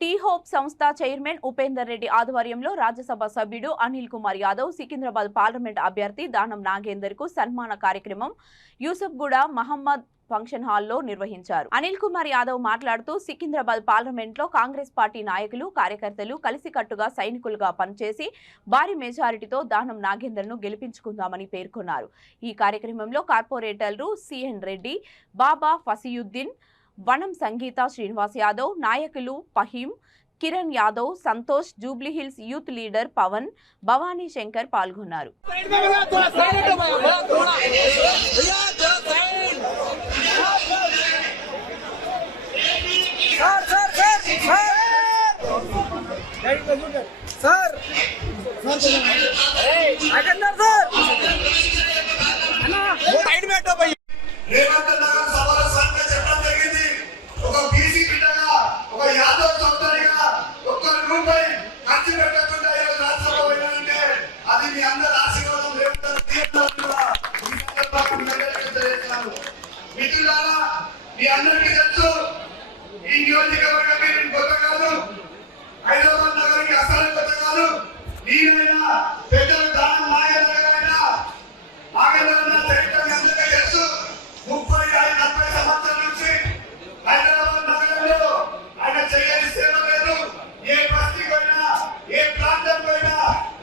Tea hope సంస్థ chairman Upender Reddy ఆధ్వర్యంలో రాజ్యసభ సభ్యుడు అనిల్ కుమార్ యాదవ్ సికింద్రాబాద్ పార్లమెంట్ అభ్యర్థి దానం నాగేందర్ కు సన్మాన కార్యక్రమం యూసఫ్గూడ మహమ్మద్ ఫంక్షన్ హాల్లో నిర్వహించారు. అనిల్ కుమార్ యాదవ్ మాట్లాడుతూ సికింద్రాబాద్ పార్లమెంట్ లో కాంగ్రెస్ పార్టీ నాయకులు కార్యకర్తలు కలిసికట్టుగా సైనికులుగా పనిచేసి భారీ మెజారిటీతో దానం నాగేందర్ ను గెలిపించుకుందామని పేర్కొన్నారు. ఈ కార్యక్రమంలో కార్పొరేటర్లు సిఎన్ రెడ్డి, బాబా ఫసియుద్దీన్, వనం సంగీత శ్రీనివాస్ యాదవ్, నాయకులు ఫహీం, కిరణ్ యాదవ్, సంతోష్, జూబ్లీహిల్స్ యూత్ లీడర్ పవన్, భవానీ శంకర్ పాల్గొన్నారు. మీ అందరికీ తెలుసు, ఈ నియోజకవర్గం కొత్త కాదు, హైదరాబాద్ నగరానికి అసలు కొత్త కాదు. నేనైనా పెద్దలు దానం నాగేంద్ర చరిత్ర అందరికీ తెలుసు. 35-40 సంవత్సరాల నుంచి హైదరాబాద్ నగరంలో ఆయన చేయని సేవ లేదు. ఏ బస్తీకి పోయినా, ఏ ప్రాంతం పోయినా,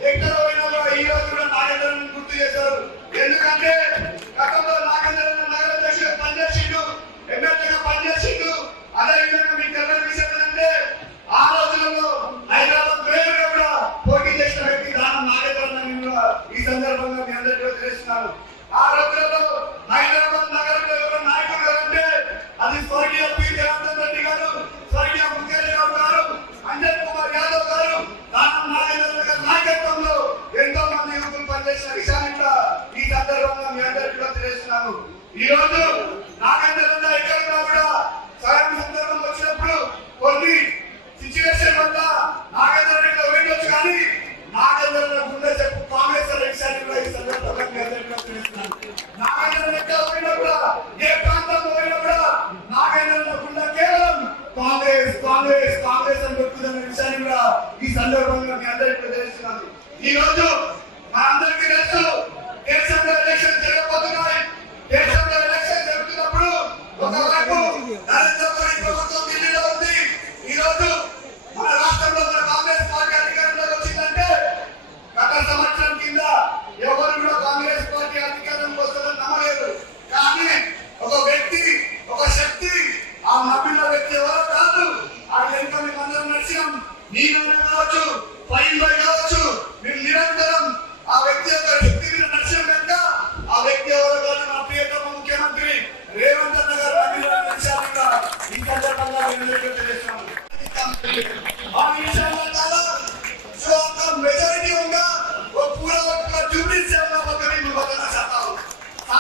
ఎక్కడ పోయినా ఈ రోజు కూడా నాగేంద్రని గుర్తు చేశారు. ఎందుకంటే గతంలో నాగేంద్ర నగర అధ్యక్షుడు పనిచేసిండు, ఎమ్మెల్యేగా పనిచేసిండు. అదేవిధంగా మీకు తెలియని విషయం ఏంటంటే ఆ రోజులలో హైదరాబాద్ మేయర్గా కూడా పోటీ చేసిన వ్యక్తి దానం నాగేంద్ర. ఈ సందర్భంగా మీ అందరికీ తెలుస్తున్నాను. ఆ రోజులలో హైదరాబాద్ నగరంలో ఎవరు నాయకులు అంటే అది స్వర్గీయ పి. జనార్దన్ రెడ్డి గారు, స్వర్గీయ ముఖ్యరావు గారు, అంజన్ కుమార్ యాదవ్ గారు, దానం నాగేంద్ర గారి నాయకత్వంలో ఎంతో మంది యువకులు పనిచేసిన విషయాన్ని కూడా ఈ సందర్భంగా మీ అందరికీ కూడా తెలుస్తున్నాను. ఈ రోజు నాగేంద్ర ఎక్కడ కూడా స్వయం సందర్భం వచ్చినప్పుడు కొన్ని సిచ్యువేషన్ వల్ల నాగేంద్ర రెడ్డి వెళ్ళొచ్చు, కానీ నాగేంద్ర గుండె చెప్పు కాంగ్రెస్ విషయాన్ని కూడా ఈ సందర్భంగా మీ అందరికీ కూడా తెలుస్తున్నాను. నాగేంద్ర ఎక్కడ పోయినా కూడా, ఏ ప్రాంతంలో పోయినా కూడా నాగేంద్ర గుండె కేవలం కాంగ్రెస్ కాంగ్రెస్ కాంగ్రెస్ అని చెప్తున్న విషయాన్ని కూడా ఈ సందర్భంగా మీ అందరికీ కూడా తెలుస్తున్నాను. ఈ రోజు మా అందరికీ తెలుసు, దేశంలో ఎలక్షన్ జరగబోతున్నాయి. దేశంలో ఎలక్షన్ జరుగుతున్నప్పుడు ఒకవైపు నరేంద్ర మోడీ ప్రభుత్వం ఢిల్లీలో ఉంది. ఈ రోజు మన రాష్ట్రంలో మన కాంగ్రెస్ పార్టీ అధికారంలోకి వచ్చిందంటే గత సంవత్సరం కింద ఎవరు కూడా కాంగ్రెస్ పార్టీ అధికారంలోకి వస్తుందని నమ్మలేదు. కానీ ఒక వ్యక్తి, ఒక శక్తి, ఆ నమ్మిన వ్యక్తి ఎవరో కాదు, ఆ వెనుక మేమందరం నడిచినాం. నీవైనా కావచ్చు, పైన కావచ్చు,